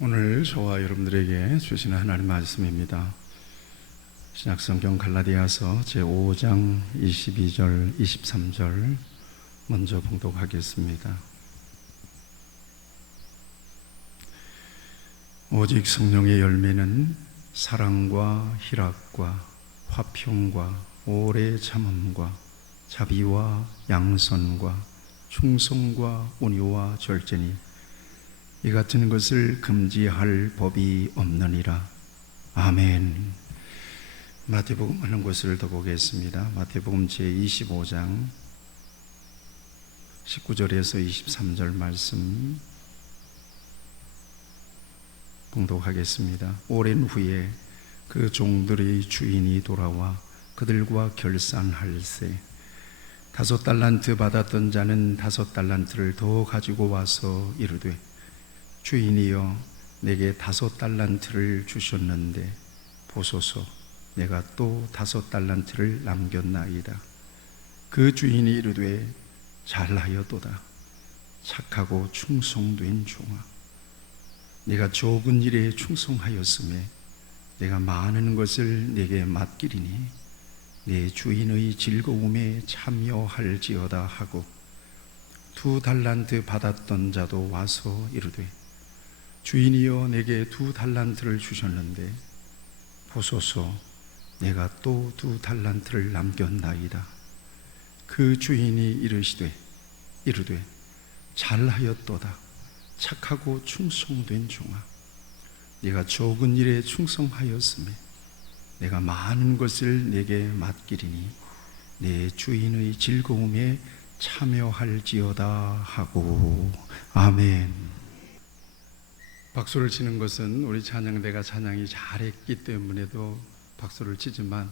오늘 저와 여러분들에게 주시는 하나님 말씀입니다. 신약성경 갈라디아서 제5장 22절 23절 먼저 봉독하겠습니다. 오직 성령의 열매는 사랑과 희락과 화평과 오래 참음과 자비와 양선과 충성과 온유와 절제니 이 같은 것을 금지할 법이 없느니라. 아멘. 마태복음 하는 곳을 더 보겠습니다. 마태복음 제25장 19절에서 23절 말씀 봉독하겠습니다. 오랜 후에 그 종들의 주인이 돌아와 그들과 결산할세 5달란트 받았던 자는 5달란트를 더 가지고 와서 이르되 주인이여 내게 5달란트를 주셨는데 보소서 내가 또 5달란트를 남겼나이다. 그 주인이 이르되 잘하였도다 착하고 충성된 종아 네가 적은 일에 충성하였음에 내가 많은 것을 네게 맡기리니 내 주인의 즐거움에 참여할지어다 하고 2달란트 받았던 자도 와서 이르되 주인이여 내게 2달란트를 주셨는데 보소서 내가 또 2달란트를 남겼나이다. 그 주인이 이르되 잘하였도다 착하고 충성된 종아 네가 적은 일에 충성하였음에 내가 많은 것을 네게 맡기리니 내 주인의 즐거움에 참여할지어다 하고. 아멘. 박수를 치는 것은 우리 찬양대가 찬양이 잘했기 때문에도 박수를 치지만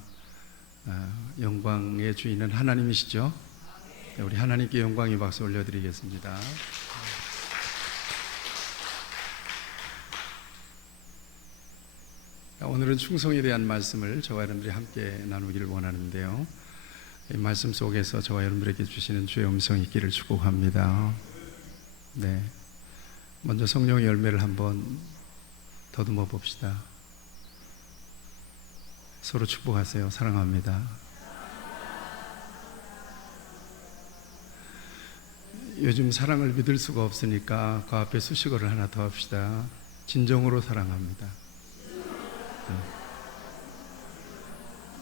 영광의 주인은 하나님이시죠. 우리 하나님께 영광의 박수 올려드리겠습니다. 오늘은 충성에 대한 말씀을 저와 여러분들이 함께 나누기를 원하는데요, 이 말씀 속에서 저와 여러분들에게 주시는 주의 음성이 있기를 축복합니다. 네, 먼저 성령의 열매를 한번 더듬어 봅시다. 서로 축복하세요. 사랑합니다. 요즘 사랑을 믿을 수가 없으니까 그 앞에 수식어를 하나 더 합시다. 진정으로 사랑합니다.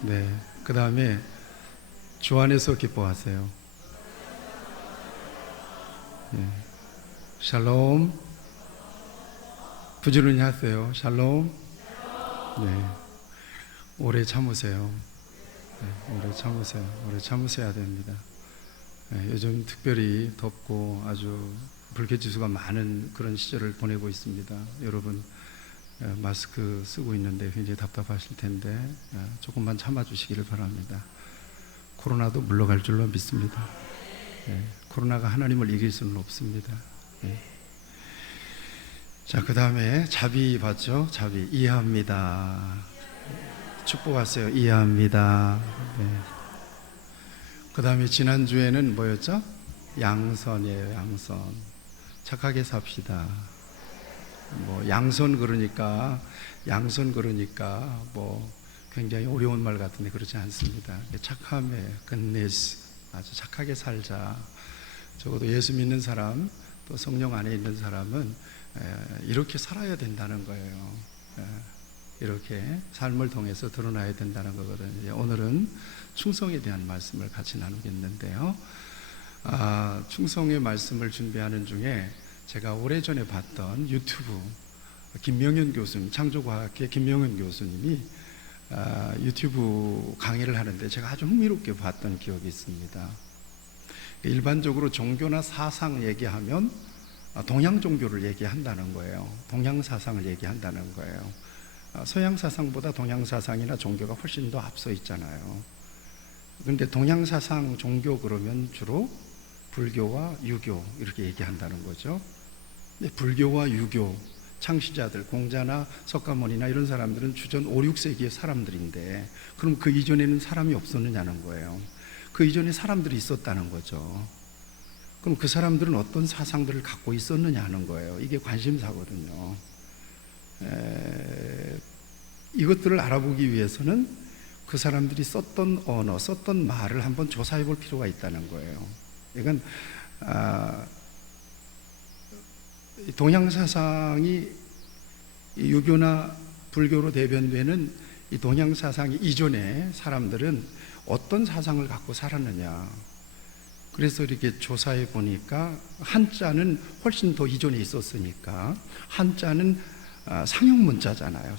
네, 그 다음에 주 안에서 기뻐하세요. 네. 샬롬. 부지런히 하세요. 샬롬. 네. 오래 참으세요. 네. 오래 참으세요. 오래 참으셔야 됩니다. 네. 요즘 특별히 덥고 아주 불쾌지수가 많은 그런 시절을 보내고 있습니다. 여러분 마스크 쓰고 있는데 굉장히 답답하실 텐데 조금만 참아주시기를 바랍니다. 코로나도 물러갈 줄로 믿습니다. 네. 코로나가 하나님을 이길 수는 없습니다. 네. 자, 그 다음에 자비 봤죠? 자비. 이해합니다. 축복하세요. 이해합니다. 네. 그 다음에 지난주에는 뭐였죠? 양선이에요. 양선. 착하게 삽시다. 뭐 양선 그러니까 뭐 굉장히 어려운 말 같은데 그렇지 않습니다. 착함에 끝내스, 아주 착하게 살자. 적어도 예수 믿는 사람, 또 성령 안에 있는 사람은 이렇게 살아야 된다는 거예요. 이렇게 삶을 통해서 드러나야 된다는 거거든요. 오늘은 충성에 대한 말씀을 같이 나누겠는데요, 충성의 말씀을 준비하는 중에 제가 오래전에 봤던 유튜브 김명현 교수님, 창조과학의 김명현 교수님이 유튜브 강의를 하는데 제가 아주 흥미롭게 봤던 기억이 있습니다. 일반적으로 종교나 사상 얘기하면 동양 종교를 얘기한다는 거예요. 동양 사상을 얘기한다는 거예요. 서양 사상보다 동양 사상이나 종교가 훨씬 더 앞서 있잖아요. 그런데 동양 사상 종교 그러면 주로 불교와 유교 이렇게 얘기한다는 거죠. 불교와 유교 창시자들, 공자나 석가모니나 이런 사람들은 주전 5, 6세기의 사람들인데 그럼 그 이전에는 사람이 없었느냐는 거예요. 그 이전에 사람들이 있었다는 거죠. 그럼 그 사람들은 어떤 사상들을 갖고 있었느냐 하는 거예요. 이게 관심사거든요. 이것들을 알아보기 위해서는 그 사람들이 썼던 언어, 썼던 말을 한번 조사해 볼 필요가 있다는 거예요. 이건 동양 사상이 유교나 불교로 대변되는 이 동양 사상 이전에 사람들은 어떤 사상을 갖고 살았느냐. 그래서 이렇게 조사해 보니까 한자는 훨씬 더 이전에 있었으니까, 한자는 상형문자잖아요.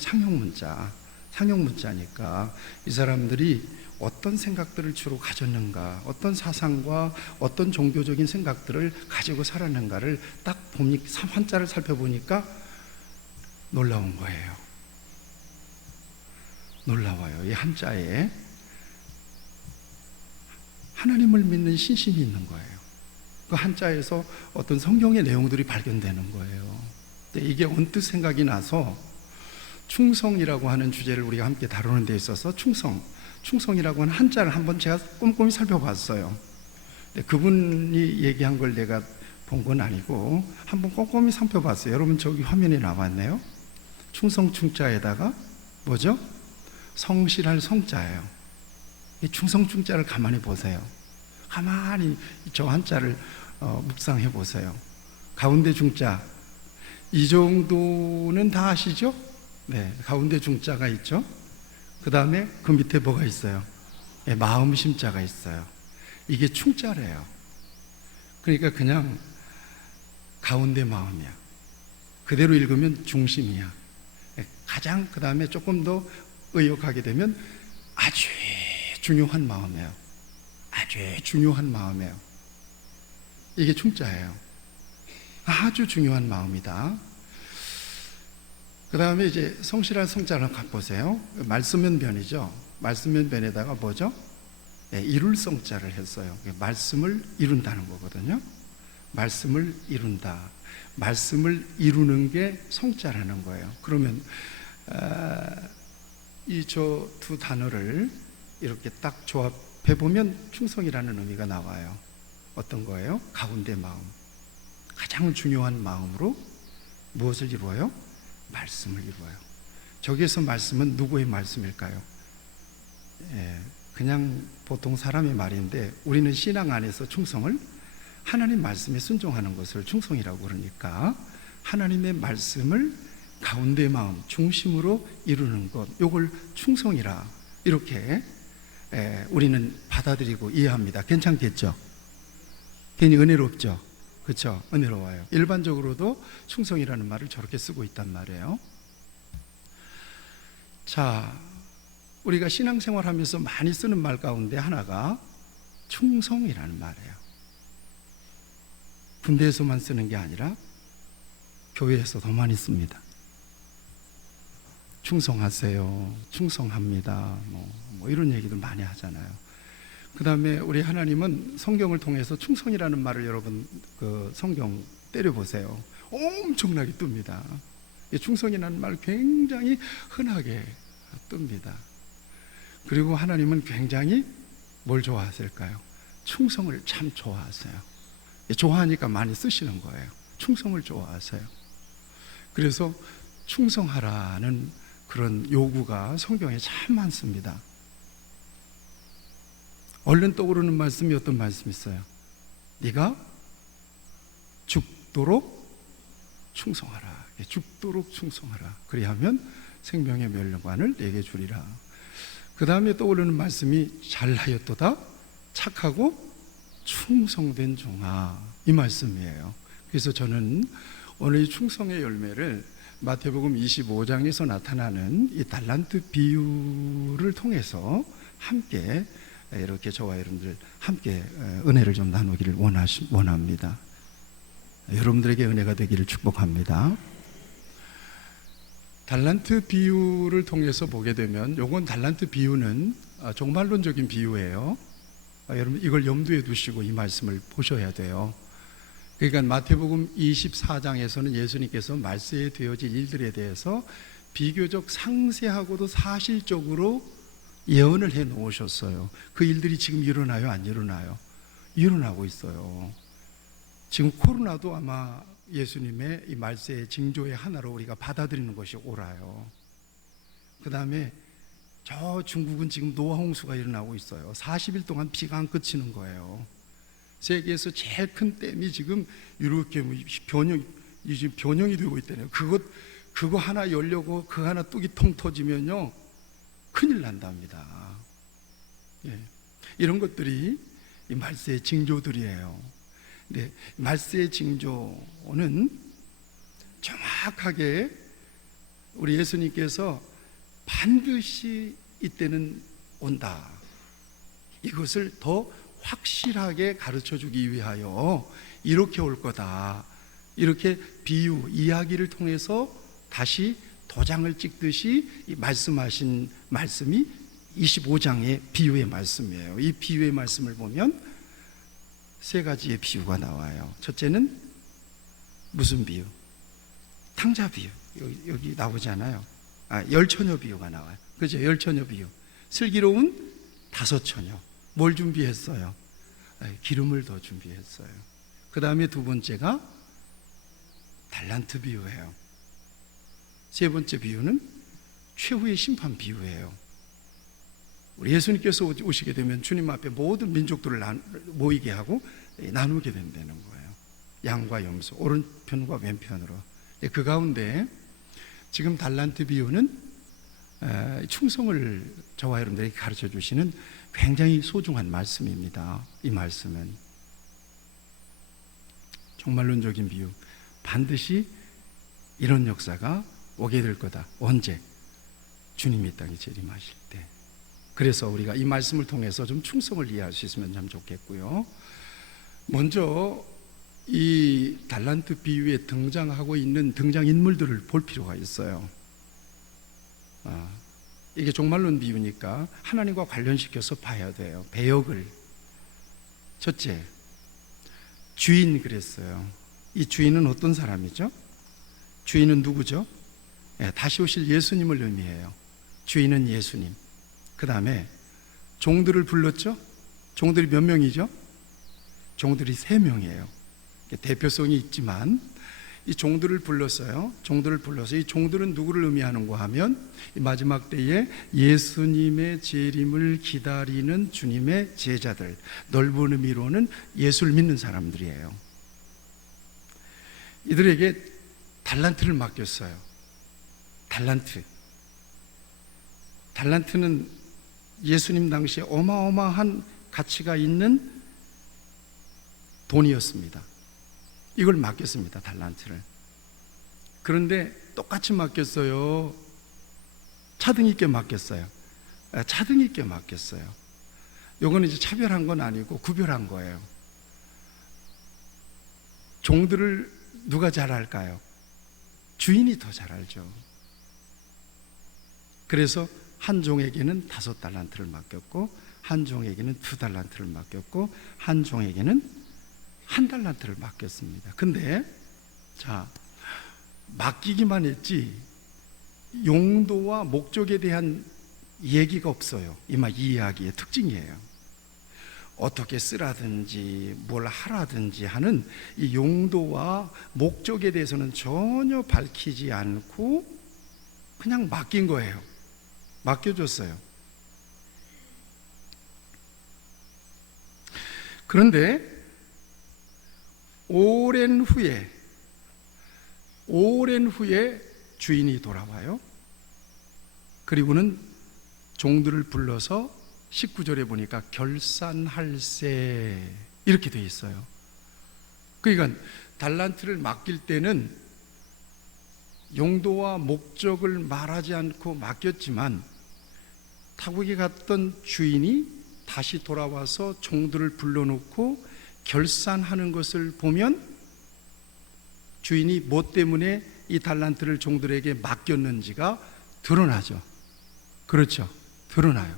상형문자니까 이 사람들이 어떤 생각들을 주로 가졌는가, 어떤 사상과 어떤 종교적인 생각들을 가지고 살았는가를 딱 한자를 살펴보니까 놀라운 거예요. 놀라워요. 이 한자에 하나님을 믿는 신심이 있는 거예요. 그 한자에서 어떤 성경의 내용들이 발견되는 거예요. 이게 언뜻 생각이 나서 충성이라고 하는 주제를 우리가 함께 다루는 데 있어서 충성이라고 하는 한자를 한번 제가 꼼꼼히 살펴봤어요. 그분이 얘기한 걸 내가 본 건 아니고 한번 꼼꼼히 살펴봤어요. 여러분 저기 화면에 나왔네요. 충성 충자에다가 뭐죠? 성실할 성자예요. 이 충성 충자를 가만히 보세요. 가만히 저 한자를 묵상해 보세요. 가운데 중자, 이 정도는 다 아시죠? 네, 가운데 중자가 있죠. 그 다음에 그 밑에 뭐가 있어요? 네, 마음 심자가 있어요. 이게 충자래요. 그러니까 그냥 가운데 마음이야. 그대로 읽으면 중심이야. 가장 그 다음에 조금 더 의역하게 되면 아주 중요한 마음이에요. 아주 중요한 마음이에요. 이게 충자예요. 아주 중요한 마음이다. 그 다음에 이제 성실한 성자를 보세요. 말씀면변이죠. 말씀면변에다가 뭐죠? 네, 이룰 성자를 했어요. 말씀을 이룬다는 거거든요. 말씀을 이룬다. 말씀을 이루는 게 성자라는 거예요. 그러면 이 저 두 단어를 이렇게 딱 조합해 보면 충성이라는 의미가 나와요. 어떤 거예요? 가운데 마음. 가장 중요한 마음으로 무엇을 이루어요? 말씀을 이루어요. 저기에서 말씀은 누구의 말씀일까요? 그냥 보통 사람의 말인데 우리는 신앙 안에서 충성을 하나님 말씀에 순종하는 것을 충성이라고 그러니까 하나님의 말씀을 가운데 마음, 중심으로 이루는 것, 이걸 충성이라 이렇게 우리는 받아들이고 이해합니다. 괜찮겠죠? 괜히 은혜롭죠? 그렇죠? 은혜로워요. 일반적으로도 충성이라는 말을 저렇게 쓰고 있단 말이에요. 자, 우리가 신앙생활하면서 많이 쓰는 말 가운데 하나가 충성이라는 말이에요. 군대에서만 쓰는 게 아니라 교회에서 더 많이 씁니다. 충성하세요. 충성합니다. 뭐 이런 얘기들 많이 하잖아요. 그 다음에 우리 하나님은 성경을 통해서 충성이라는 말을 여러분 그 성경 때려보세요. 엄청나게 뜹니다. 충성이라는 말 굉장히 흔하게 뜹니다. 그리고 하나님은 굉장히 뭘 좋아하실까요? 충성을 참 좋아하세요. 좋아하니까 많이 쓰시는 거예요. 충성을 좋아하세요. 그래서 충성하라는 그런 요구가 성경에 참 많습니다. 얼른 떠오르는 말씀이 어떤 말씀이 있어요? 네가 죽도록 충성하라. 죽도록 충성하라. 그리하면 생명의 멸류관을 내게 주리라. 그 다음에 떠오르는 말씀이 잘하였도다 착하고 충성된 종아, 이 말씀이에요. 그래서 저는 오늘 이 충성의 열매를 마태복음 25장에서 나타나는 이 달란트 비유를 통해서 함께 이렇게 저와 여러분들 함께 은혜를 좀 나누기를 원합니다. 여러분들에게 은혜가 되기를 축복합니다. 달란트 비유를 통해서 보게 되면, 요건 달란트 비유는 종말론적인 비유예요. 여러분 이걸 염두에 두시고 이 말씀을 보셔야 돼요. 그러니까 마태복음 24장에서는 예수님께서 말세에 되어질 일들에 대해서 비교적 상세하고도 사실적으로 예언을 해 놓으셨어요. 그 일들이 지금 일어나요? 안 일어나요? 일어나고 있어요. 지금 코로나도 아마 예수님의 이 말세의 징조의 하나로 우리가 받아들이는 것이 옳아요. 그 다음에 저 중국은 지금 노하홍수가 일어나고 있어요. 40일 동안 비가 안 그치는 거예요. 세계에서 제일 큰 댐이 지금 이렇게 변형이 되고 있다네요. 그거 하나 열려고 그 하나 뚝이 통 터지면요 큰일 난답니다. 예. 이런 것들이 이 말세의 징조들이에요. 근데 말세의 징조는 정확하게 우리 예수님께서 반드시 이때는 온다, 이것을 더 확실하게 가르쳐 주기 위하여 이렇게 올 거다, 이렇게 비유, 이야기를 통해서 다시 도장을 찍듯이 이 말씀하신 말씀이 25장의 비유의 말씀이에요. 이 비유의 말씀을 보면 세 가지의 비유가 나와요. 첫째는 무슨 비유? 탕자 비유. 여기 나오잖아요. 열처녀 비유가 나와요. 그죠? 열처녀 비유. 슬기로운 5처녀. 뭘 준비했어요? 기름을 더 준비했어요. 그 다음에 두 번째가 달란트 비유예요. 세 번째 비유는 최후의 심판 비유예요. 우리 예수님께서 오시게 되면 주님 앞에 모든 민족들을 모이게 하고 나누게 된다는 거예요. 양과 염소, 오른편과 왼편으로. 그 가운데 지금 달란트 비유는 충성을 저와 여러분들에게 가르쳐 주시는 굉장히 소중한 말씀입니다. 이 말씀은 종말론적인 비유, 반드시 이런 역사가 오게 될 거다. 언제? 주님이 이 땅에 재림하실 때. 그래서 우리가 이 말씀을 통해서 좀 충성을 이해할 수 있으면 참 좋겠고요. 먼저 이 달란트 비유에 등장하고 있는 등장인물들을 볼 필요가 있어요. 이게 종말론 비유니까 하나님과 관련시켜서 봐야 돼요. 배역을. 첫째, 주인 그랬어요. 이 주인은 어떤 사람이죠? 주인은 누구죠? 다시 오실 예수님을 의미해요. 주인은 예수님. 그 다음에 종들을 불렀죠? 종들이 몇 명이죠? 종들이 3명이에요. 대표성이 있지만 이 종들을 불렀어요. 종들을 불러서 이 종들은 누구를 의미하는가 하면 이 마지막 때에 예수님의 재림을 기다리는 주님의 제자들, 넓은 의미로는 예수를 믿는 사람들이에요. 이들에게 달란트를 맡겼어요. 달란트는 예수님 당시에 어마어마한 가치가 있는 돈이었습니다. 이걸 맡겼습니다. 달란트를. 그런데 똑같이 맡겼어요? 차등 있게 맡겼어요? 차등 있게 맡겼어요. 이건 이제 차별한 건 아니고 구별한 거예요. 종들을 누가 잘 알까요? 주인이 더 잘 알죠. 그래서 한 종에게는 5달란트를 맡겼고, 한 종에게는 2달란트를 맡겼고, 한 종에게는 1달란트를 맡겼습니다. 근데 자, 맡기기만 했지 용도와 목적에 대한 얘기가 없어요. 이 이야기의 특징이에요. 어떻게 쓰라든지 뭘 하라든지 하는 이 용도와 목적에 대해서는 전혀 밝히지 않고 그냥 맡긴 거예요. 맡겨줬어요. 그런데 오랜 후에 주인이 돌아와요. 그리고는 종들을 불러서 19절에 보니까 결산할세 이렇게 돼 있어요. 그러니까 달란트를 맡길 때는 용도와 목적을 말하지 않고 맡겼지만 타국에 갔던 주인이 다시 돌아와서 종들을 불러놓고 결산하는 것을 보면 주인이 뭐 때문에 이 달란트를 종들에게 맡겼는지가 드러나죠. 그렇죠. 드러나요.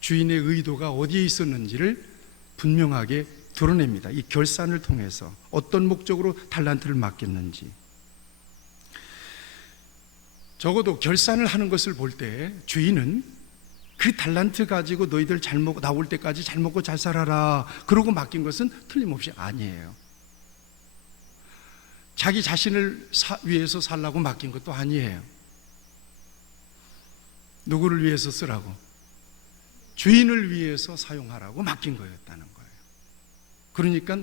주인의 의도가 어디에 있었는지를 분명하게 드러냅니다. 이 결산을 통해서 어떤 목적으로 달란트를 맡겼는지. 적어도 결산을 하는 것을 볼 때 주인은 그 달란트 가지고 너희들 나올 때까지 잘 먹고 잘 살아라 그러고 맡긴 것은 틀림없이 아니에요. 자기 자신을 위해서 살라고 맡긴 것도 아니에요. 누구를 위해서 쓰라고? 주인을 위해서 사용하라고 맡긴 거였다는 거예요. 그러니까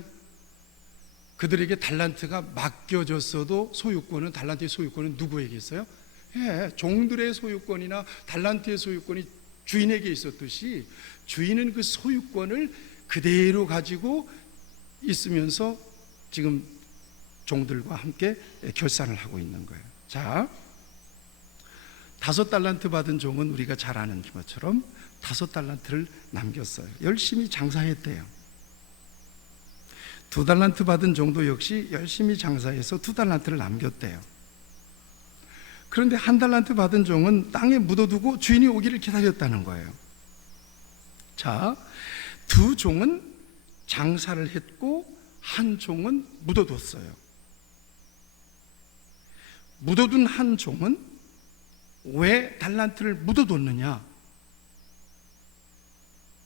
그들에게 달란트가 맡겨졌어도 소유권은, 달란트의 소유권은 누구에게 있어요? 종들의 소유권이나 달란트의 소유권이 주인에게 있었듯이 주인은 그 소유권을 그대로 가지고 있으면서 지금 종들과 함께 결산을 하고 있는 거예요. 자, 5달란트 받은 종은 우리가 잘 아는 것처럼 5달란트를 남겼어요. 열심히 장사했대요. 2달란트 받은 종도 역시 열심히 장사해서 2달란트를 남겼대요. 그런데 1달란트 받은 종은 땅에 묻어두고 주인이 오기를 기다렸다는 거예요. 자, 2 종은 장사를 했고 1 종은 묻어뒀어요. 묻어둔 1 종은 왜 달란트를 묻어뒀느냐?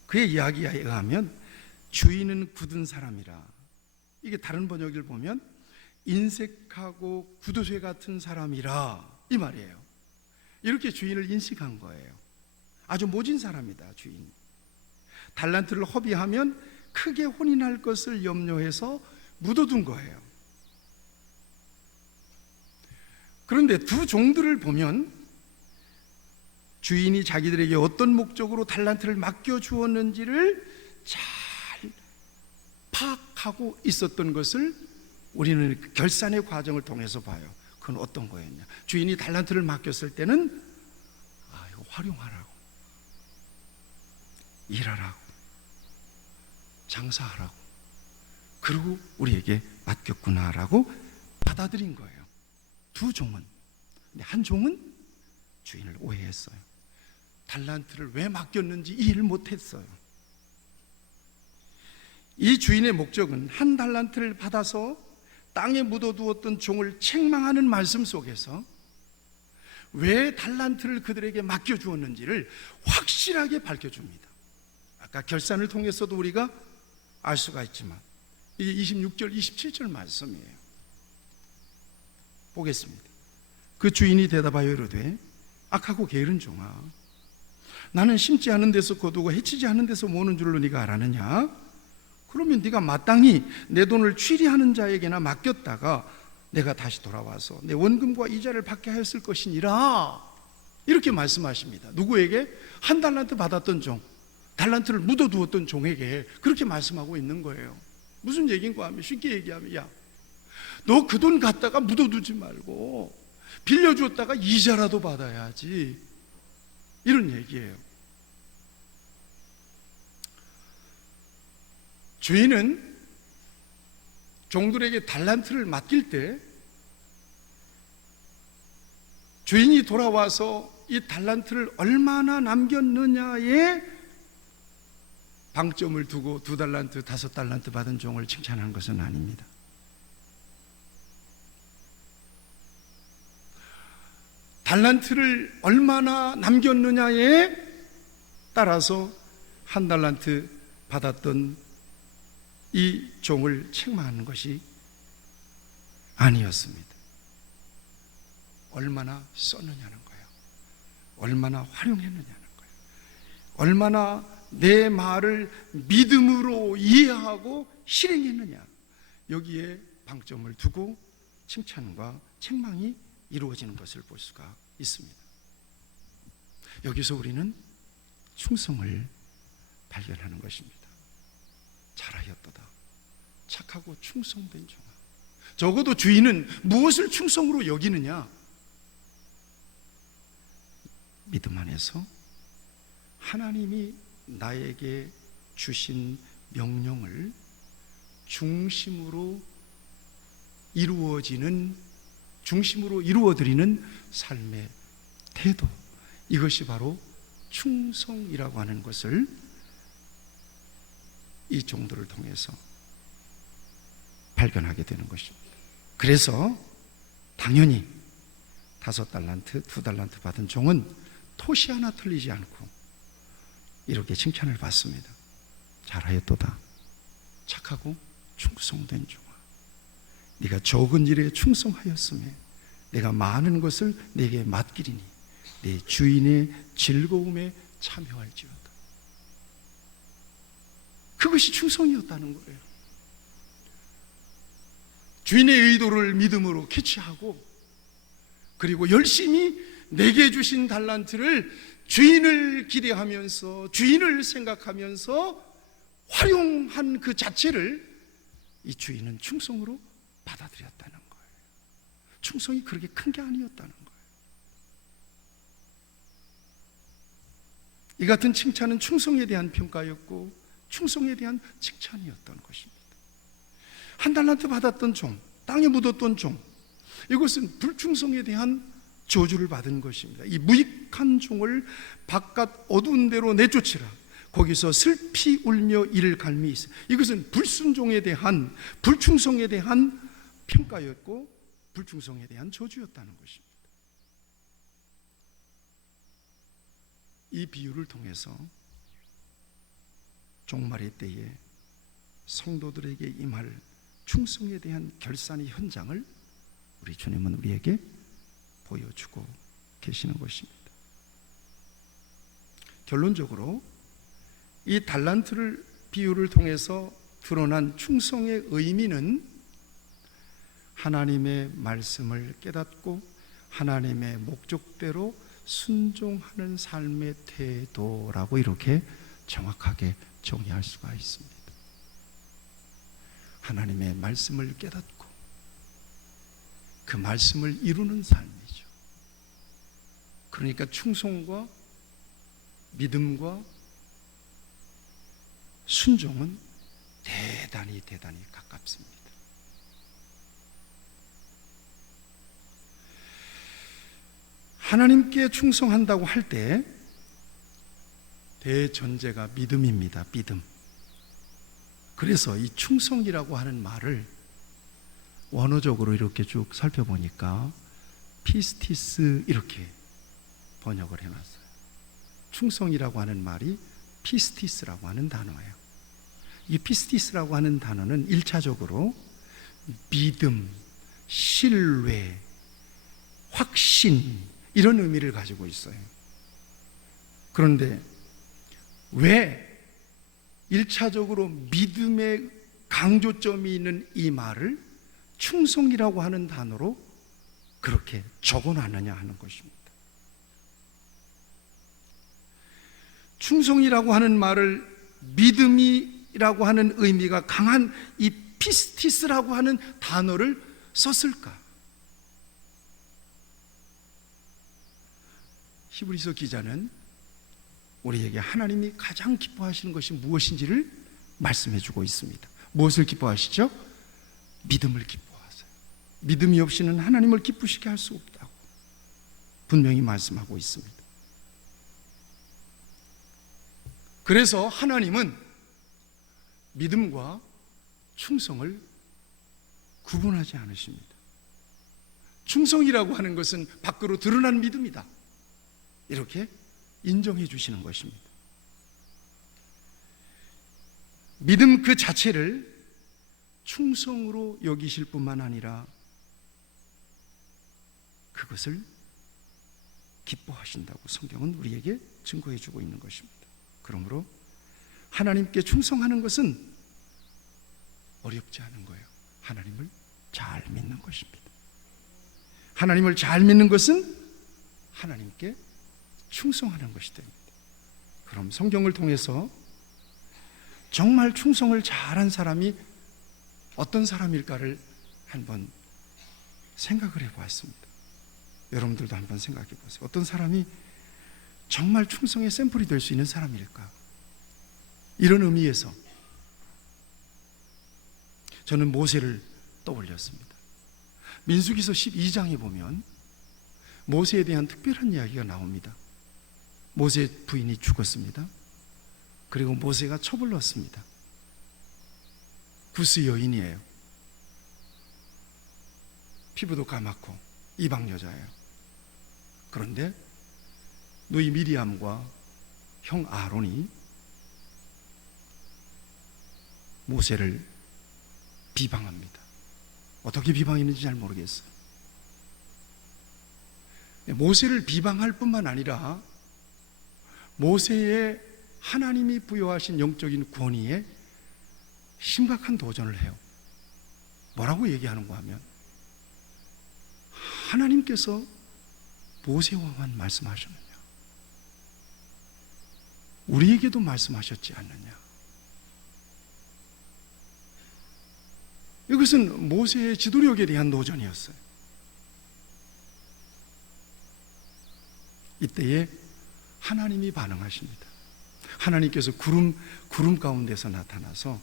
그의 이야기에 의하면 주인은 굳은 사람이라, 이게 다른 번역을 보면 인색하고 구두쇠 같은 사람이라, 이 말이에요. 이렇게 주인을 인식한 거예요. 아주 모진 사람이다, 주인. 달란트를 허비하면 크게 혼이 날 것을 염려해서 묻어둔 거예요. 그런데 2 종들을 보면 주인이 자기들에게 어떤 목적으로 달란트를 맡겨주었는지를 잘 파악하고 있었던 것을 우리는 결산의 과정을 통해서 봐요. 그건 어떤 거였냐? 주인이 달란트를 맡겼을 때는 이거 활용하라고, 일하라고, 장사하라고, 그리고 우리에게 맡겼구나라고 받아들인 거예요. 2 종은. 근데 1 종은 주인을 오해했어요. 달란트를 왜 맡겼는지 이해를 못했어요. 이 주인의 목적은 1 달란트를 받아서 땅에 묻어두었던 종을 책망하는 말씀 속에서 왜 달란트를 그들에게 맡겨주었는지를 확실하게 밝혀줍니다. 아까 결산을 통해서도 우리가 알 수가 있지만 이게 26절, 27절 말씀이에요. 보겠습니다. 그 주인이 대답하여 이르되 악하고 게으른 종아, 나는 심지 않은 데서 거두고 해치지 않은 데서 모으는 줄로 네가 알았느냐? 그러면 네가 마땅히 내 돈을 취리하는 자에게나 맡겼다가 내가 다시 돌아와서 내 원금과 이자를 받게 하였을 것이니라, 이렇게 말씀하십니다. 누구에게? 1 달란트 받았던 종, 달란트를 묻어두었던 종에게 그렇게 말씀하고 있는 거예요. 무슨 얘기인가 하면, 쉽게 얘기하면, 야, 너 그 돈 갖다가 묻어두지 말고 빌려주었다가 이자라도 받아야지, 이런 얘기예요. 주인은 종들에게 달란트를 맡길 때 주인이 돌아와서 이 달란트를 얼마나 남겼느냐에 방점을 두고 2달란트, 5달란트 받은 종을 칭찬하는 것은 아닙니다. 달란트를 얼마나 남겼느냐에 따라서 1 달란트 받았던 이 종을 책망하는 것이 아니었습니다. 얼마나 썼느냐는 거예요. 얼마나 활용했느냐는 거예요. 얼마나 내 말을 믿음으로 이해하고 실행했느냐, 여기에 방점을 두고 칭찬과 책망이 이루어지는 것을 볼 수가 있습니다. 여기서 우리는 충성을 발견하는 것입니다. 잘하였도다, 착하고 충성된 종아. 적어도 주인은 무엇을 충성으로 여기느냐? 믿음 안에서 하나님이 나에게 주신 명령을 중심으로 이루어드리는 삶의 태도, 이것이 바로 충성이라고 하는 것을 이 종들을 통해서 발견하게 되는 것입니다. 그래서 당연히 5달란트, 2달란트 받은 종은 토시 하나 틀리지 않고 이렇게 칭찬을 받습니다. 잘하였도다, 착하고 충성된 종아. 네가 적은 일에 충성하였음에 내가 많은 것을 네게 맡기리니 네 주인의 즐거움에 참여할지어다. 그것이 충성이었다는 거예요. 주인의 의도를 믿음으로 캐치하고, 그리고 열심히 내게 주신 달란트를 주인을 기대하면서 주인을 생각하면서 활용한 그 자체를 이 주인은 충성으로 받아들였다는 거예요. 충성이 그렇게 큰 게 아니었다는 거예요. 이 같은 칭찬은 충성에 대한 평가였고 충성에 대한 칭찬이었던 것입니다. 한 달란트 받았던 종, 땅에 묻었던 종, 이것은 불충성에 대한 저주를 받은 것입니다. 이 무익한 종을 바깥 어두운 데로 내쫓으라. 거기서 슬피 울며 이를 갈미 있어. 이것은 불순종에 대한, 불충성에 대한 평가였고 불충성에 대한 저주였다는 것입니다. 이 비유를 통해서 종말의 때에 성도들에게 임할 충성에 대한 결산의 현장을 우리 주님은 우리에게 보여주고 계시는 것입니다. 결론적으로 이 달란트를 비유를 통해서 드러난 충성의 의미는 하나님의 말씀을 깨닫고 하나님의 목적대로 순종하는 삶의 태도라고 이렇게 정확하게 정의할 수가 있습니다. 하나님의 말씀을 깨닫고 그 말씀을 이루는 삶이죠. 그러니까 충성과 믿음과 순종은 대단히 가깝습니다. 하나님께 충성한다고 할 때 대전제가 믿음입니다. 믿음. 그래서 이 충성이라고 하는 말을 원어적으로 이렇게 쭉 살펴보니까 피스티스 이렇게 번역을 해놨어요. 충성이라고 하는 말이 피스티스라고 하는 단어예요. 이 피스티스라고 하는 단어는 1차적으로 믿음, 신뢰, 확신 이런 의미를 가지고 있어요. 그런데 왜 1차적으로 믿음의 강조점이 있는 이 말을 충성이라고 하는 단어로 그렇게 적어놨느냐 하는 것입니다. 충성이라고 하는 말을 믿음이라고 하는 의미가 강한 이 피스티스라고 하는 단어를 썼을까? 히브리서 기자는 우리에게 하나님이 가장 기뻐하시는 것이 무엇인지를 말씀해 주고 있습니다. 무엇을 기뻐하시죠? 믿음을 기뻐하세요. 믿음이 없이는 하나님을 기쁘시게 할 수 없다고 분명히 말씀하고 있습니다. 그래서 하나님은 믿음과 충성을 구분하지 않으십니다. 충성이라고 하는 것은 밖으로 드러난 믿음이다, 이렇게 인정해 주시는 것입니다. 믿음 그 자체를 충성으로 여기실 뿐만 아니라 그것을 기뻐하신다고 성경은 우리에게 증거해 주고 있는 것입니다. 그러므로 하나님께 충성하는 것은 어렵지 않은 거예요. 하나님을 잘 믿는 것입니다. 하나님을 잘 믿는 것은 하나님께 충성하는 것이 됩니다. 그럼 성경을 통해서 정말 충성을 잘한 사람이 어떤 사람일까를 한번 생각을 해보았습니다. 여러분들도 한번 생각해 보세요. 어떤 사람이 정말 충성의 샘플이 될 수 있는 사람일까? 이런 의미에서 저는 모세를 떠올렸습니다. 민수기서 12장에 보면 모세에 대한 특별한 이야기가 나옵니다. 모세 부인이 죽었습니다. 그리고 모세가 처불렀습니다. 구스 여인이에요. 피부도 까맣고 이방 여자예요. 그런데 누이 미리암과 형 아론이 모세를 비방합니다. 어떻게 비방했는지 잘 모르겠어요. 모세를 비방할 뿐만 아니라 모세의 하나님이 부여하신 영적인 권위에 심각한 도전을 해요. 뭐라고 얘기하는가 하면, 하나님께서 모세와만 말씀하셨느냐? 우리에게도 말씀하셨지 않느냐? 이것은 모세의 지도력에 대한 도전이었어요. 이때에 하나님이 반응하십니다. 하나님께서 구름 가운데서 나타나서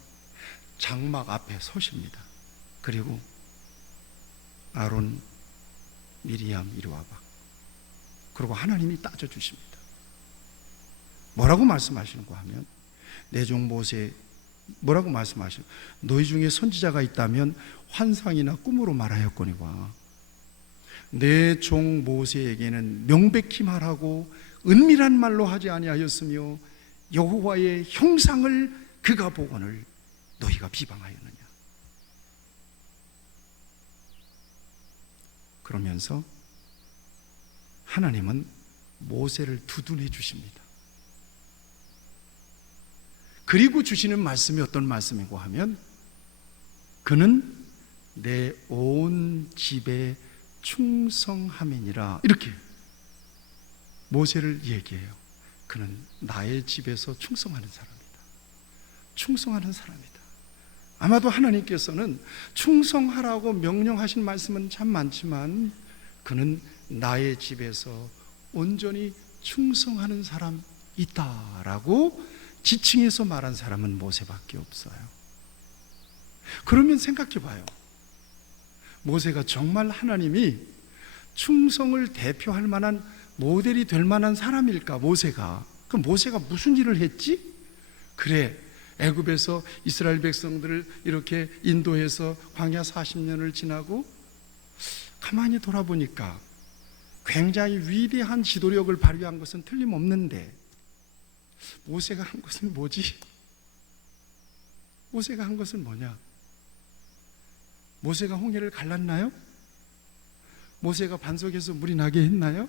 장막 앞에 서십니다. 그리고 아론, 미리암 이리 와봐. 그리고 하나님이 따져주십니다. 뭐라고 말씀하시는가 하면, 내 종 모세, 뭐라고 말씀하시는, 너희 중에 선지자가 있다면 환상이나 꿈으로 말하였거니와 내 종 모세에게는 명백히 말하고 은밀한 말로 하지 아니하였으며 여호와의 형상을 그가 보거늘 너희가 비방하였느냐. 그러면서 하나님은 모세를 두둔해 주십니다. 그리고 주시는 말씀이 어떤 말씀이고 하면, 그는 내 온 집에 충성함이니라. 이렇게 모세를 얘기해요. 그는 나의 집에서 충성하는 사람이다. 충성하는 사람이다. 아마도 하나님께서는 충성하라고 명령하신 말씀은 참 많지만 그는 나의 집에서 온전히 충성하는 사람 있다라고 지칭해서 말한 사람은 모세밖에 없어요. 그러면 생각해 봐요. 모세가 정말 하나님이 충성을 대표할 만한 모델이 될 만한 사람일까? 모세가. 그럼 모세가 무슨 일을 했지? 그래, 애굽에서 이스라엘 백성들을 이렇게 인도해서 광야 40년을 지나고 가만히 돌아보니까 굉장히 위대한 지도력을 발휘한 것은 틀림없는데, 모세가 한 것은 뭐지? 모세가 한 것은 뭐냐? 모세가 홍해를 갈랐나요? 모세가 반석에서 물이 나게 했나요?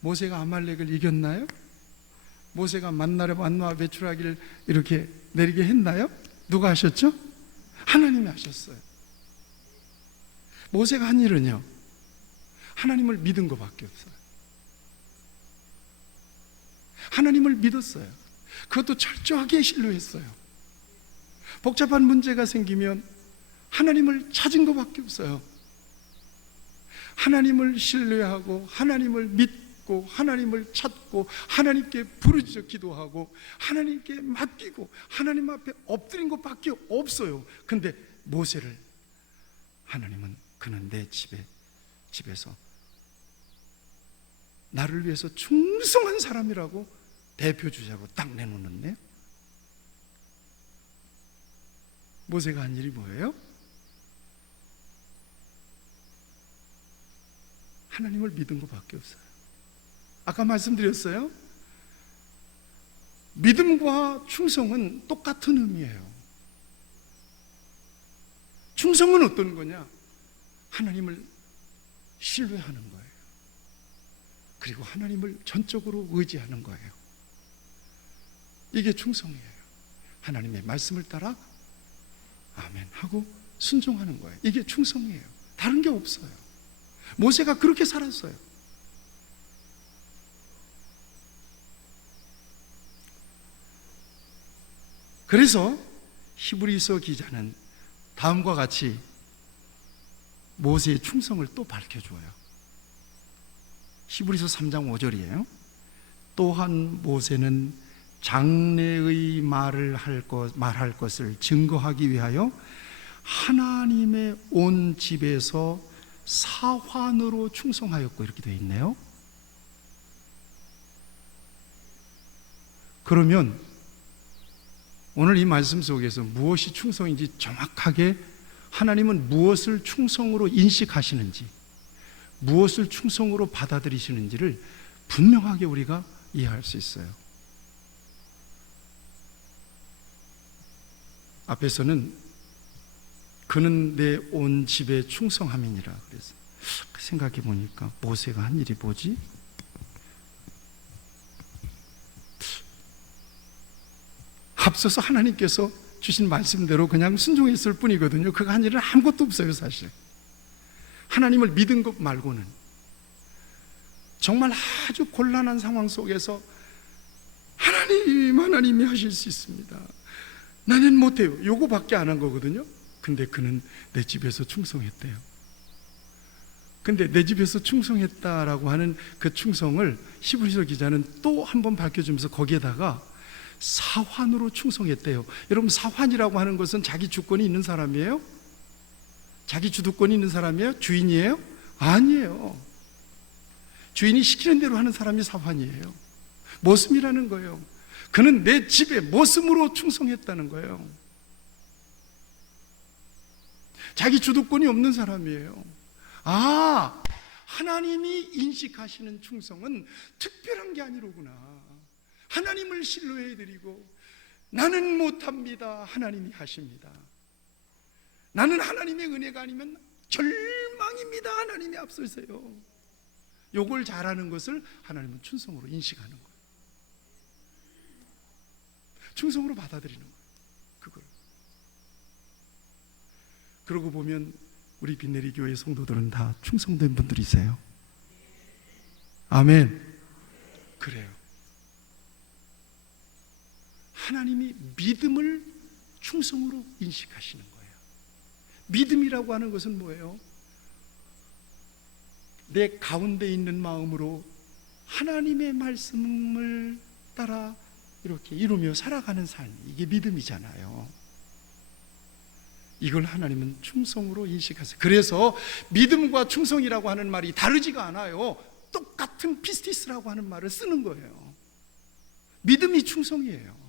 모세가 아말렉을 이겼나요? 모세가 만나와 메추라기를 이렇게 내리게 했나요? 누가 하셨죠? 하나님이 하셨어요. 모세가 한 일은요, 하나님을 믿은 것밖에 없어요. 하나님을 믿었어요. 그것도 철저하게 신뢰했어요. 복잡한 문제가 생기면 하나님을 찾은 것밖에 없어요. 하나님을 신뢰하고 하나님을 믿고 하나님을 찾고 하나님께 부르짖어 기도하고 하나님께 맡기고 하나님 앞에 엎드린 것밖에 없어요. 근데 모세를 하나님은, 그는 내 집에서 나를 위해서 충성한 사람이라고 대표 주자로 딱 내놓는데, 모세가 한 일이 뭐예요? 하나님을 믿은 것밖에 없어요. 아까 말씀드렸어요. 믿음과 충성은 똑같은 의미예요. 충성은 어떤 거냐? 하나님을 신뢰하는 거예요. 그리고 하나님을 전적으로 의지하는 거예요. 이게 충성이에요. 하나님의 말씀을 따라 아멘 하고 순종하는 거예요. 이게 충성이에요. 다른 게 없어요. 모세가 그렇게 살았어요. 그래서 히브리서 기자는 다음과 같이 모세의 충성을 또 밝혀줘요. 히브리서 3장 5절이에요. 또한 모세는 장래의 말할 것을 증거하기 위하여 하나님의 온 집에서 사환으로 충성하였고, 이렇게 되어 있네요. 그러면 오늘 이 말씀 속에서 무엇이 충성인지 정확하게 하나님은 무엇을 충성으로 인식하시는지, 무엇을 충성으로 받아들이시는지를 분명하게 우리가 이해할 수 있어요. 앞에서는 그는 내 온 집에 충성함이니라. 그래서 생각해 보니까 모세가 한 일이 뭐지? 앞서서 하나님께서 주신 말씀대로 그냥 순종했을 뿐이거든요. 그가 한 일은 아무것도 없어요, 사실. 하나님을 믿은 것 말고는. 정말 아주 곤란한 상황 속에서 하나님이 하실 수 있습니다. 나는 못해요. 요거밖에 안 한 거거든요. 근데 그는 내 집에서 충성했대요. 근데 내 집에서 충성했다라고 하는 그 충성을 히브리서 기자는 또 한 번 밝혀주면서 거기에다가 사환으로 충성했대요. 여러분, 사환이라고 하는 것은 자기 주권이 있는 사람이에요? 자기 주도권이 있는 사람이에요? 주인이에요? 아니에요. 주인이 시키는 대로 하는 사람이 사환이에요. 모습이라는 거예요. 그는 내 집에 모습으로 충성했다는 거예요. 자기 주도권이 없는 사람이에요. 하나님이 인식하시는 충성은 특별한 게 아니로구나. 하나님을 신뢰해드리고, 나는 못합니다, 하나님이 하십니다. 나는 하나님의 은혜가 아니면 절망입니다, 하나님이 앞서세요. 요걸 잘하는 것을 하나님은 충성으로 인식하는 거예요. 충성으로 받아들이는 거예요, 그걸. 그러고 보면 우리 빈내리 교회 성도들은 다 충성된 분들이세요. 아멘. 그래요. 하나님이 믿음을 충성으로 인식하시는 거예요. 믿음이라고 하는 것은 뭐예요? 내 가운데 있는 마음으로 하나님의 말씀을 따라 이렇게 이루며 살아가는 삶, 이게 믿음이잖아요. 이걸 하나님은 충성으로 인식하세요. 그래서 믿음과 충성이라고 하는 말이 다르지가 않아요. 똑같은 피스티스라고 하는 말을 쓰는 거예요. 믿음이 충성이에요.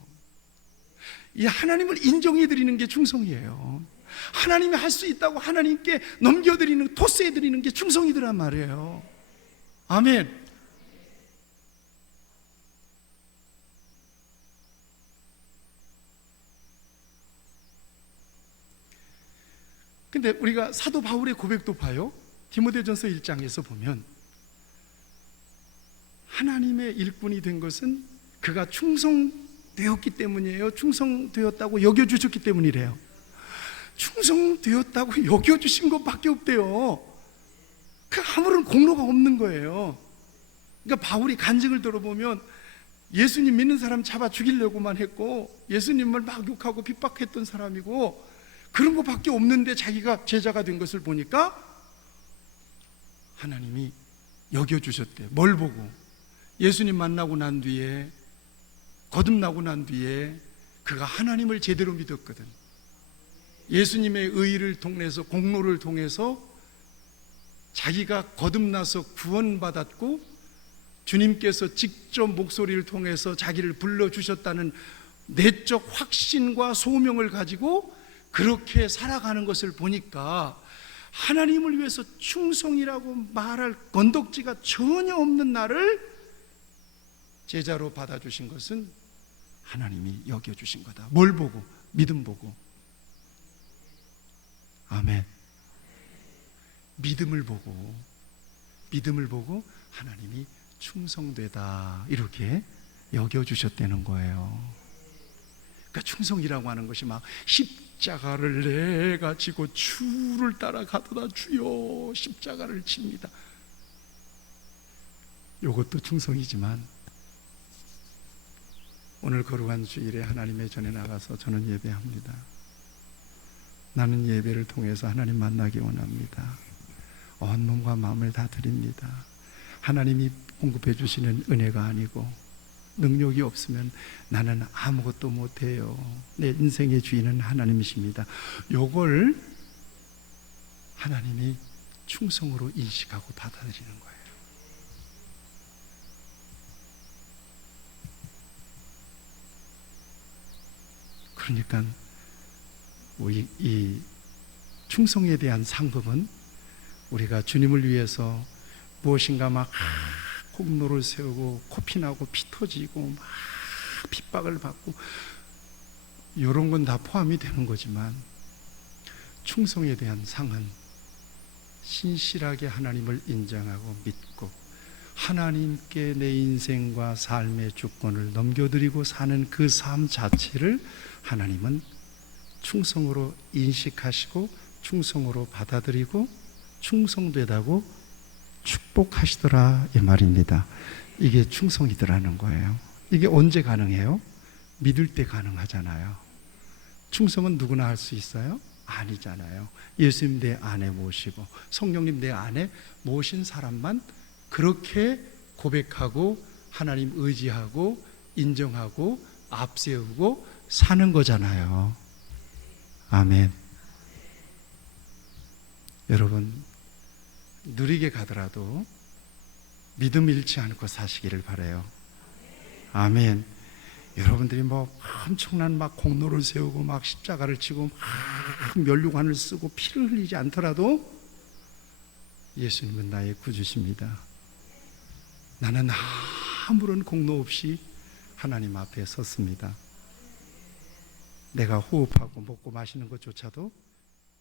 이 하나님을 인정해드리는 게 충성이에요. 하나님이 할 수 있다고 하나님께 넘겨드리는, 토스해드리는 게 충성이더란 말이에요. 아멘. 근데 우리가 사도 바울의 고백도 봐요. 디모데전서 1장에서 보면 하나님의 일꾼이 된 것은 그가 충성되었기 때문이에요? 충성되었다고 여겨주셨기 때문이래요? 충성되었다고 여겨주신 것밖에 없대요. 그 아무런 공로가 없는 거예요. 그러니까 바울이 간증을 들어보면 예수님 믿는 사람 잡아 죽이려고만 했고, 예수님을 막 욕하고 핍박했던 사람이고, 그런 것밖에 없는데 자기가 제자가 된 것을 보니까 하나님이 여겨주셨대요. 뭘 보고? 예수님 만나고 난 뒤에, 거듭나고 난 뒤에 그가 하나님을 제대로 믿었거든. 예수님의 의를 통해서, 공로를 통해서 자기가 거듭나서 구원받았고, 주님께서 직접 목소리를 통해서 자기를 불러주셨다는 내적 확신과 소명을 가지고 그렇게 살아가는 것을 보니까 하나님을 위해서 충성이라고 말할 건덕지가 전혀 없는 나를 제자로 받아주신 것은 하나님이 여겨주신 거다. 뭘 보고? 믿음 보고. 아멘. 믿음을 보고 하나님이 충성되다, 이렇게 여겨주셨다는 거예요. 그러니까 충성이라고 하는 것이 막 십자가를 내가 지고 주를 따라가도다 주여 십자가를 칩니다, 이것도 충성이지만, 오늘 거룩한 주일에 하나님의 전에 나가서 저는 예배합니다. 나는 예배를 통해서 하나님 만나기 원합니다. 온 몸과 마음을 다 드립니다. 하나님이 공급해 주시는 은혜가 아니고 능력이 없으면 나는 아무것도 못해요. 내 인생의 주인은 하나님이십니다. 요걸 하나님이 충성으로 인식하고 받아들이는 거예요. 그러니까 우리 이 충성에 대한 상급은 우리가 주님을 위해서 무엇인가 막 공로를 세우고 코피나고 피 터지고 막 핍박을 받고 이런 건 다 포함이 되는 거지만, 충성에 대한 상은 신실하게 하나님을 인정하고 믿고 하나님께 내 인생과 삶의 주권을 넘겨드리고 사는 그 삶 자체를 하나님은 충성으로 인식하시고 충성으로 받아들이고 충성되다고 축복하시더라 이 말입니다. 이게 충성이더라는 거예요. 이게 언제 가능해요? 믿을 때 가능하잖아요. 충성은 누구나 할 수 있어요? 아니잖아요. 예수님 내 안에 모시고 성령님 내 안에 모신 사람만 그렇게 고백하고 하나님 의지하고 인정하고 앞세우고 사는 거잖아요. 아멘. 여러분, 느리게 가더라도 믿음 잃지 않고 사시기를 바라요. 아멘. 여러분들이 뭐 엄청난 막 공로를 세우고 막 십자가를 치고 막 면류관을 쓰고 피를 흘리지 않더라도 예수님은 나의 구주십니다. 나는 아무런 공로 없이 하나님 앞에 섰습니다. 내가 호흡하고 먹고 마시는 것조차도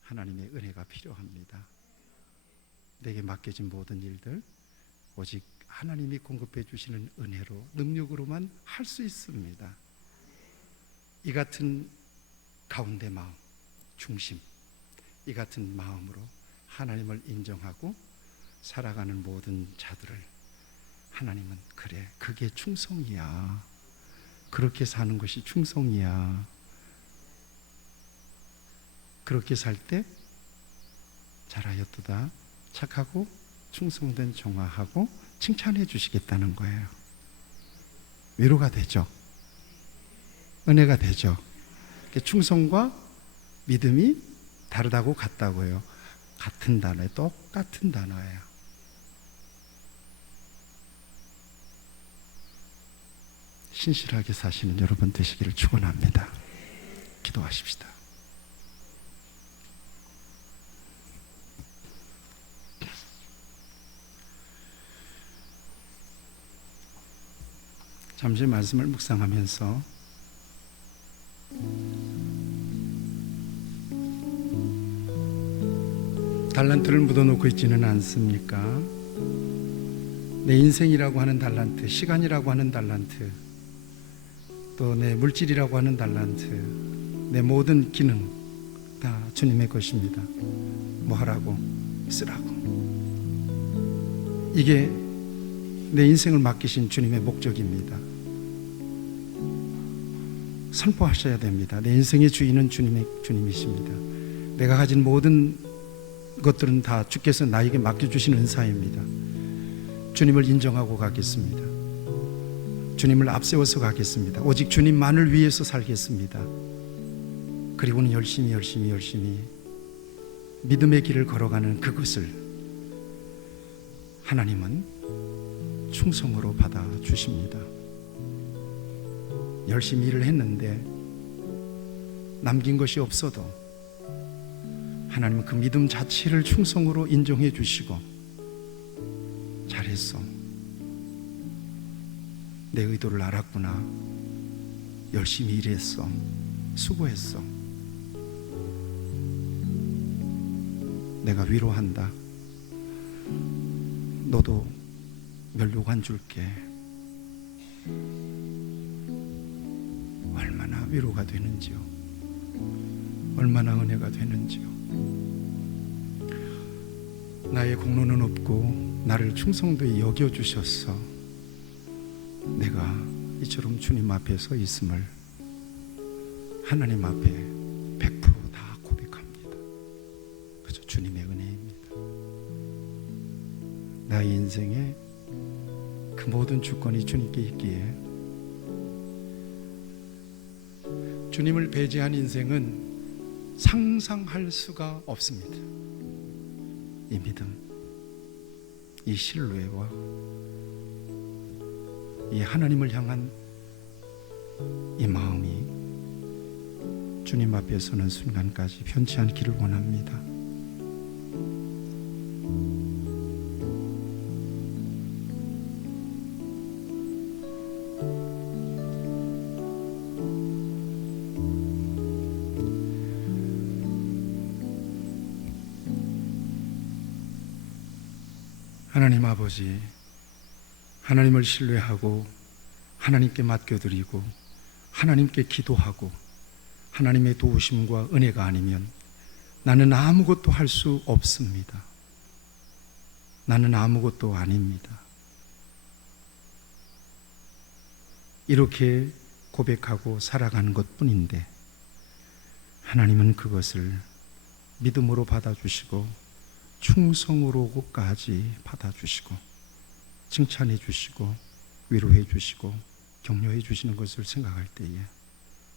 하나님의 은혜가 필요합니다. 내게 맡겨진 모든 일들 오직 하나님이 공급해 주시는 은혜로 능력으로만 할 수 있습니다. 이 같은 가운데 마음, 중심, 이 같은 마음으로 하나님을 인정하고 살아가는 모든 자들을 하나님은 그래, 그게 충성이야. 그렇게 사는 것이 충성이야. 그렇게 살 때 잘하였도다, 착하고 충성된 종아하고 칭찬해 주시겠다는 거예요. 위로가 되죠. 은혜가 되죠. 충성과 믿음이 다르다고 같다고요. 같은 단어예요. 똑같은 단어예요. 신실하게 사시는 여러분 되시기를 축원합니다. 기도하십시다. 잠시 말씀을 묵상하면서 달란트를 묻어놓고 있지는 않습니까? 내 인생이라고 하는 달란트, 시간이라고 하는 달란트, 또 내 물질이라고 하는 달란트, 내 모든 기능 다 주님의 것입니다. 뭐 하라고? 쓰라고. 이게 내 인생을 맡기신 주님의 목적입니다. 선포하셔야 됩니다. 내 인생의 주인은 주님이십니다. 내가 가진 모든 것들은 다 주께서 나에게 맡겨주신 은사입니다. 주님을 인정하고 가겠습니다. 주님을 앞세워서 가겠습니다. 오직 주님만을 위해서 살겠습니다. 그리고는 열심히 믿음의 길을 걸어가는 그것을 하나님은 충성으로 받아주십니다. 열심히 일을 했는데 남긴 것이 없어도 하나님은 그 믿음 자체를 충성으로 인정해 주시고 잘했어. 내 의도를 알았구나. 열심히 일했어. 수고했어. 내가 위로한다. 너도 면류관 줄게. 얼마나 위로가 되는지요. 얼마나 은혜가 되는지요. 나의 공로는 없고 나를 충성되이 여겨주셔서 내가 이처럼 주님 앞에 서 있음을 하나님 앞에 100%다 고백합니다. 그저 주님의 은혜입니다. 나의 인생에 그 모든 주권이 주님께 있기에 주님을 배제한 인생은 상상할 수가 없습니다. 이 믿음, 이 신뢰와 이 하나님을 향한 이 마음이 주님 앞에 서는 순간까지 변치 않기를 원합니다. 하나님 아버지, 하나님을 신뢰하고 하나님께 맡겨드리고 하나님께 기도하고 하나님의 도우심과 은혜가 아니면 나는 아무것도 할 수 없습니다. 나는 아무것도 아닙니다. 이렇게 고백하고 살아가는 것뿐인데 하나님은 그것을 믿음으로 받아주시고 충성으로까지 받아주시고 칭찬해 주시고 위로해 주시고 격려해 주시는 것을 생각할 때에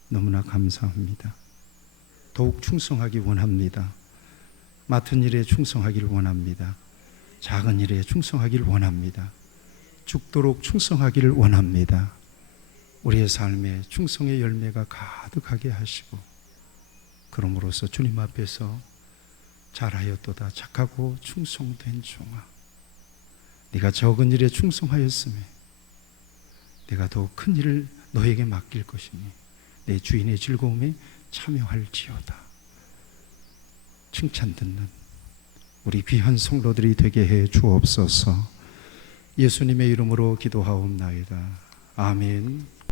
너무나 감사합니다. 더욱 충성하기 원합니다. 맡은 일에 충성하기를 원합니다. 작은 일에 충성하기를 원합니다. 죽도록 충성하기를 원합니다. 우리의 삶에 충성의 열매가 가득하게 하시고 그러므로서 주님 앞에서 잘하였도다 착하고 충성된 종아, 네가 적은 일에 충성하였으며 내가 더 큰 일을 너에게 맡길 것이니 내 주인의 즐거움에 참여할지어다. 칭찬 듣는 우리 귀한 성도들이 되게 해 주옵소서. 예수님의 이름으로 기도하옵나이다. 아멘.